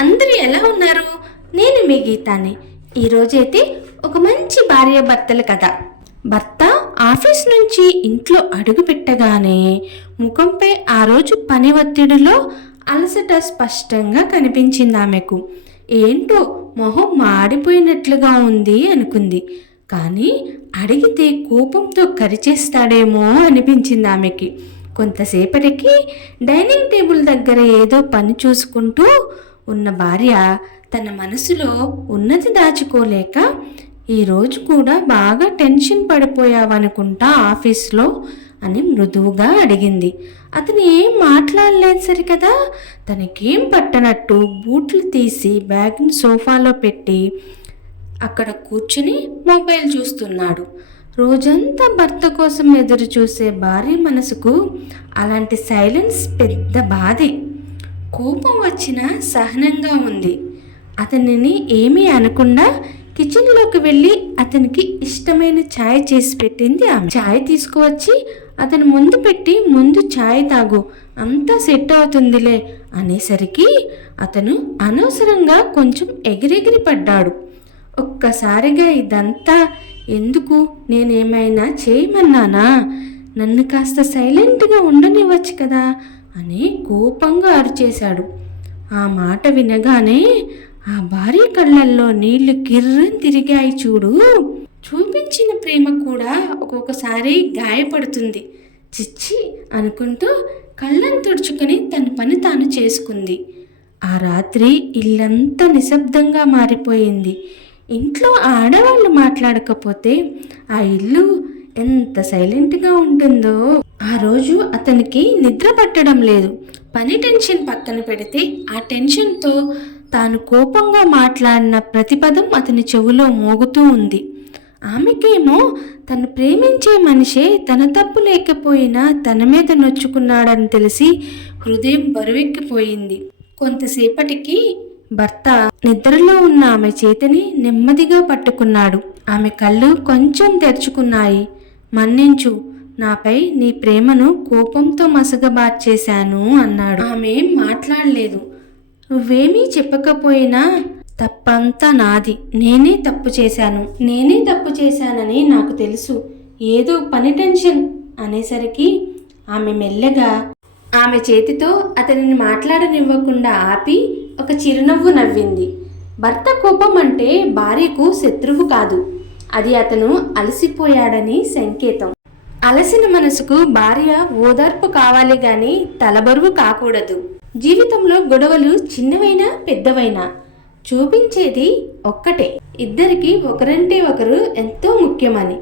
అందరూ ఎలా ఉన్నారు? నేను మీ గీతాన్ని ఈరోజైతే ఒక మంచి భార్య భర్తల కథ. భర్త ఆఫీస్ నుంచి ఇంట్లో అడుగు పెట్టగానే ముఖంపై ఆ రోజు పని ఒత్తిడిలో అలసట స్పష్టంగా కనిపించింది ఆమెకు. ఏంటో మొహం మాడిపోయినట్లుగా ఉంది అనుకుంది. కానీ అడిగితే కోపంతో కరిచేస్తాడేమో అనిపించింది ఆమెకి. కొంతసేపటికి డైనింగ్ టేబుల్ దగ్గర ఏదో పని చూసుకుంటూ ఉన్న భార్య తన మనసులో ఉన్నది దాచుకోలేక ఈరోజు కూడా బాగా టెన్షన్ పడిపోయావనుకుంటా ఆఫీస్లో అని మృదువుగా అడిగింది. అతను ఏం మాట్లాడలేదు సరికదా? తనకేం పట్టనట్టు బూట్లు తీసి బ్యాగ్ని సోఫాలో పెట్టి అక్కడ కూర్చుని మొబైల్ చూస్తున్నాడు. రోజంతా భర్త కోసం ఎదురు చూసే భార్య మనసుకు అలాంటి సైలెన్స్ పెద్ద బాధే. కోపం వచ్చినా సహనంగా ఉంది. అతనిని ఏమీ అనకుండా కిచెన్లోకి వెళ్ళి అతనికి ఇష్టమైన ఛాయ్ చేసి పెట్టింది ఆమె. ఛాయ్ తీసుకువచ్చి అతను ముందు పెట్టి ముందు ఛాయ్ తాగు అంతా సెట్ అవుతుందిలే అనేసరికి అతను అనవసరంగా కొంచెం ఎగిరెగిరి పడ్డాడు. ఒక్కసారిగా ఇదంతా ఎందుకు? నేనేమైనా చేయమన్నానా? నన్ను కాస్త సైలెంట్గా ఉండనివ్వచ్చు కదా అని కోపంగా అరిచేశాడు. ఆ మాట వినగానే ఆ భార్య కళ్ళల్లో నీళ్ళు కిర్రని తిరిగాయి చూడు. చూపించిన ప్రేమ కూడా ఒక్కొక్కసారి గాయపడుతుంది. చిచ్చి అనుకుంటూ కళ్ళను తుడుచుకొని తన పని తాను చేసుకుంది. ఆ రాత్రి ఇల్లంతా నిశ్శబ్దంగా మారిపోయింది. ఇంట్లో ఆడవాళ్ళు మాట్లాడకపోతే ఆ ఇల్లు ఎంత సైలెంట్గా ఉంటుందో. ఆ రోజు అతనికి నిద్ర పట్టడం లేదు. పని టెన్షన్ పక్కన పెడితే ఆ టెన్షన్తో తాను కోపంగా మాట్లాడిన ప్రతిపదం అతని చెవులో మోగుతూ ఉంది. ఆమెకేమో తను ప్రేమించే మనిషే తన తప్పు లేకపోయినా తన మీద నొచ్చుకున్నాడని తెలిసి హృదయం బరువెక్కిపోయింది. కొంతసేపటికి భర్త నిద్రలో ఉన్న ఆమె చేతిని నెమ్మదిగా పట్టుకున్నాడు. ఆమె కళ్ళు కొంచెం తెరుచుకున్నాయి. మన్నించు. నాపై నీ ప్రేమను కోపంతో మసగబార్చేశాను అన్నాడు. ఆమె మాట్లాడలేదు. నువ్వేమీ చెప్పకపోయినా తప్పంతా నాది. నేనే తప్పు చేశాను. నేనే తప్పు చేశానని నాకు తెలుసు. ఏదో పని టెన్షన్ అనేసరికి ఆమె మెల్లగా ఆమె చేతితో అతనిని మాట్లాడనివ్వకుండా ఆపి ఒక చిరునవ్వు నవ్వింది. భర్త కోపం అంటే భార్యకు శత్రువు కాదు. అది అతను అలసిపోయాడని సంకేతం. అలసిన మనసుకు భార్య ఓదార్పు కావాలి గాని తలబరువు కాకూడదు. జీవితంలో గొడవలు చిన్నవైనా పెద్దవైనా చూపించేది ఒక్కటే. ఇద్దరికి ఒకరంటే ఒకరు ఎంతో ముఖ్యమని.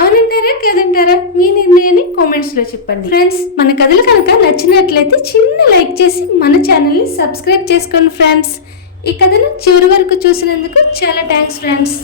అవునంటారా కదంటారా? మీ నిర్ణయాన్ని కామెంట్స్లో చెప్పండి. ఫ్రెండ్స్ మన కథలు కనుక నచ్చినట్లయితే చిన్న లైక్ చేసి మన ఛానల్ని సబ్స్క్రైబ్ చేసుకోండి ఫ్రెండ్స్ ఈ కథను చివరి వరకు చూసినందుకు చాలా థ్యాంక్స్ ఫ్రెండ్స్